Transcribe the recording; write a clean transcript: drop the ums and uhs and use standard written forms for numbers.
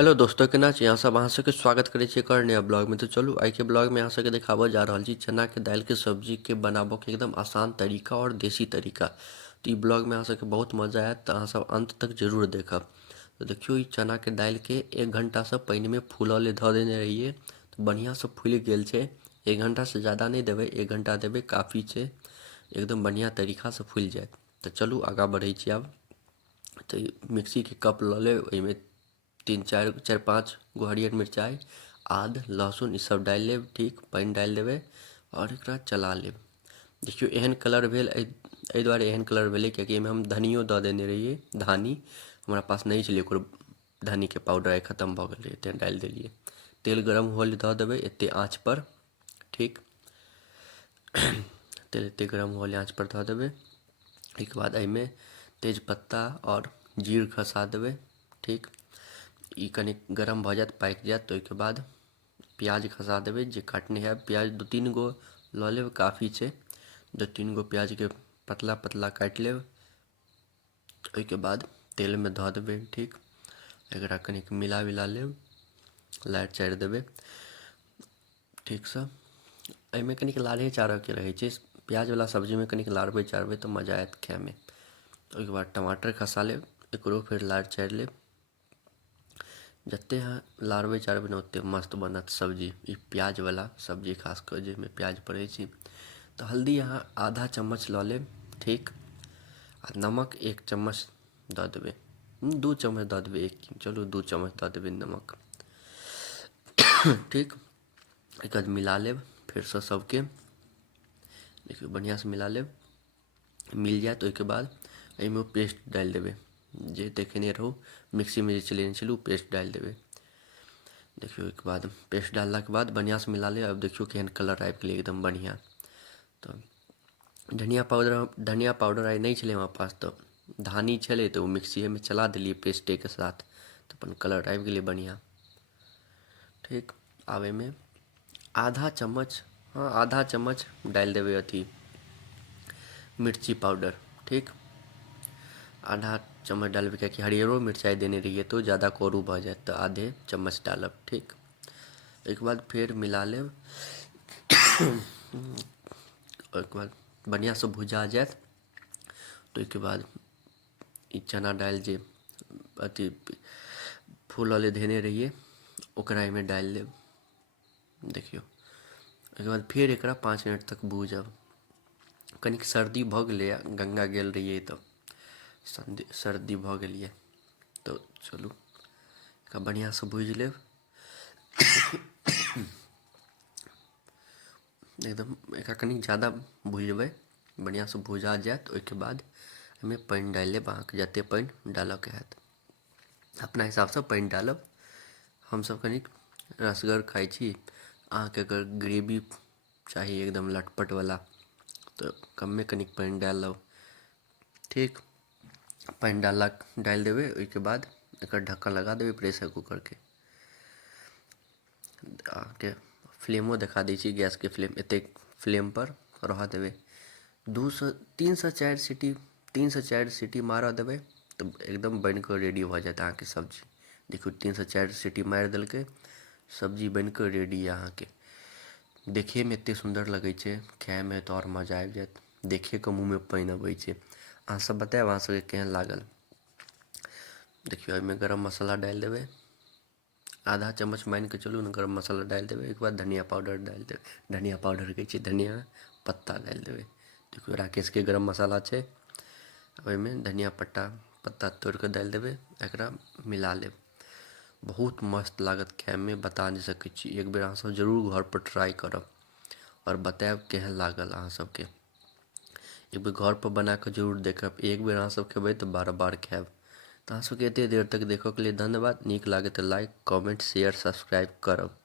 Hello दोस्तों, केना छी अहाँ सब। अहाँ सबके स्वागत करै छी एक और नया ब्लॉग में। तो चलू आइ के ब्लॉग में अहाँ सबके देखाबऽ जा रहल छी चना के दालि के सब्जी के बनाबऽ के एकदम आसान तरीका और देसी तरीका। तो ई ब्लॉग में अहाँ सबके बहुत मजा आयत, तो अहाँ सब अंत तक जरूर देखब। तो देखियो, ई चना के दालि के 1 घंटा से पानी में फूलऽ ले धऽ देने रहिए, तो बढ़िया से फूल गेल छै। 1 घंटा से ज़्यादा नहीं देबै, 1 घंटा देबै काफ़ी छै, एकदम बढ़िया तरीका से फूल जायत। तो चलू आगाँ बढ़ै छी आब। तो मिक्सी के कप लऽ लेब, ओहिमे 4-5 गो हरियर मिरचाई, आद, लहसुन, ई सब डालि लेब। ठीक, पानि डालि देबै और एकरा चला लेब। देखियो एहन कलर भेल, एहि दुआरे एहन कलर भेलै कियाकि एहिमे हम धनियो दऽ देने रहिए। धानी हमरा पास नहीं छलै, ओकर धनी के पाउडर आइ खत्म भऽ गेल रहै, तेँ डालि देलिए। तेल गरम हुअ ले दऽ देबै एते आँच पर। ठीक, तेल एते गरम हुअ ले आँच पर धऽ देबै। एहिके बाद एहिमे तेजपत्ता और जीर खसा देबै। ठीक, ई कनि गरम भऽ जायत, पाकि जायत, तो ओहिके बाद प्याज खसा देबै जे काटने हैब। प्याज 2-3 गो लऽ लेब, काफ़ी छै। 2-3 गो प्याजके पतला पतला काटि लेब। ओहिके बाद तेलमे धऽ देबै। ठीक, एकरा कनिक मिला विला लेब, लारि चारि देबै ठीकसँ। एहिमे कनिक लारे चारऽके रहै छै, प्याजवला सब्जीमे कनिक लारबै चारबै तऽ मजा आयत खायमे। ओहिके बाद टमाटर खसा लेब, एकरो फेर लारि चारि लेब। जतेक अहाँ लारबै चारबै ने ओतेक मस्त बनत सब्जी, ई प्याजवला सब्जी खास कऽ जाहिमे प्याज पड़ै छै। तऽ हल्दी अहाँ आधा चम्मच लऽ लेब। ठीक, आ नमक 1 चम्मच दऽ देबै। 2 चम्मच दऽ देबै, चलू 2 चम्मच दऽ देबै नमक। ठीक, एकर बाद मिला लेब फेरसँ सबके। देखियौ बढ़िआँसँ मिला लेब, मिल जायत। ओहिके बाद एहिमे ओ पेस्ट डालि देबै जे देखेने रहू, मिक्सीमे जे चलेने छलू, ओ पेस्ट डालि देबै। देखियौ ओहिके बाद पेस्ट डाललाके बाद बढ़िआँसँ मिला लेब। आब देखियौ केहन कलर आबि गेलै, एकदम बढ़िआँ। तऽ धनिया पाउडर आइ नहीं छलै हमरा पास, तऽ धानी छलै तऽ ओ मिक्सीएमे चला देलिए पेस्टेके साथ, तऽ अपन कलर आबि गेलै बढ़िआँ। ठीक, आब एहिमे आधा चम्मच, हाँ आधा चम्मच डालि देबै अथी मिर्ची पाउडर। ठीक, आधा चम्मच डालबै कियाकि हरियरो मिरचाइ देने रहिए तो ज़्यादा करू भऽ जायत, तऽ आधे चम्मच डालब। ठीक, ओहिके बाद फेर मिला लेब। ओहिके बाद बढ़िआँसँ भुजा जायत, तऽ ओहिके बाद ई चना दालि जे अथी फूलऽ ले धेने रहिए, ओकरा एहिमे डालि लेब। देखियौ ओहिके बाद फेर एकरा 5 मिनट तक भूजब। कनिक सर्दी भऽ गेलैए, गङ्गा गेल रहिए तऽ सर्दी भऽ गेलिए, तऽ चलू एकरा बढ़िआँसँ भूजि लेब। एकदम एकरा कनि ज़्यादा भुजबै, बढ़िआँसँ भुजा जायत। ओहिके बाद एहिमे पानि डालि लेब, अहाँके जतेक पानि डालऽके हैत अपना हिसाबसँ पानि डालब। हमसब कनिक रसगर खाइ छी, अहाँके अगर ग्रेवी चाही एकदम लटपटवला तऽ कमे कनिक पानि डालब। ठीक, पानि डालि देबै। ओहिके बाद एकर ढक्कन लगा देबै प्रेशर कूकरके। अहाँके फ्लेमो देखा दै छी, गैसके फ्लेम एतेक फ्लेमपर रहऽ देबै। 3 से 4 सीटी मारऽ देबै, तऽ एकदम बनिकऽ रेडी भऽ जायत अहाँके सब्जी। देखियौ 3 से 4 सीटी मारि देलकै, सब्जी बनिकऽ रेडी यऽ अहाँके। देखैमे एतेक सुन्दर लगै छै, खाइमे तऽ आओर मजा आबि जायत। देखिके मुँहमे पानि अबै छै। अहाँ सब बतायब अहाँ सबके केहन लागल। देखियौ एहिमे गरम मसाला डालि देबै, आधा चम्मच मानिकऽ चलू ने गरम मसाला डालि देबै। ओहिके बाद धनिया पाउडर डालि देबै, धनिया पाउडर कहै छियै, धनिया पत्ता डालि देबै। देखियौ राकेशके गरम मसाला छै, ओहिमे धनिया पत्ता तोड़िकऽ डालि देबै। एकरा मिला लेब, बहुत मस्त लागत खाइमे, बता नहि सकै छी। एक बेर अहाँसब जरूर घरपर ट्राइ करब आओर बतायब केहन लागल अहाँ सबके। एक बेर घरपर बनाकऽ जरूर देखब, एक बेर अहाँसब खेबै तऽ बार बार खायब। तऽ अहाँ सबके एतेक देर तक देखऽके लिए धन्यवाद। नीक लागै तऽ लाइक, कमेंट, शेयर, सब्सक्राइब करब।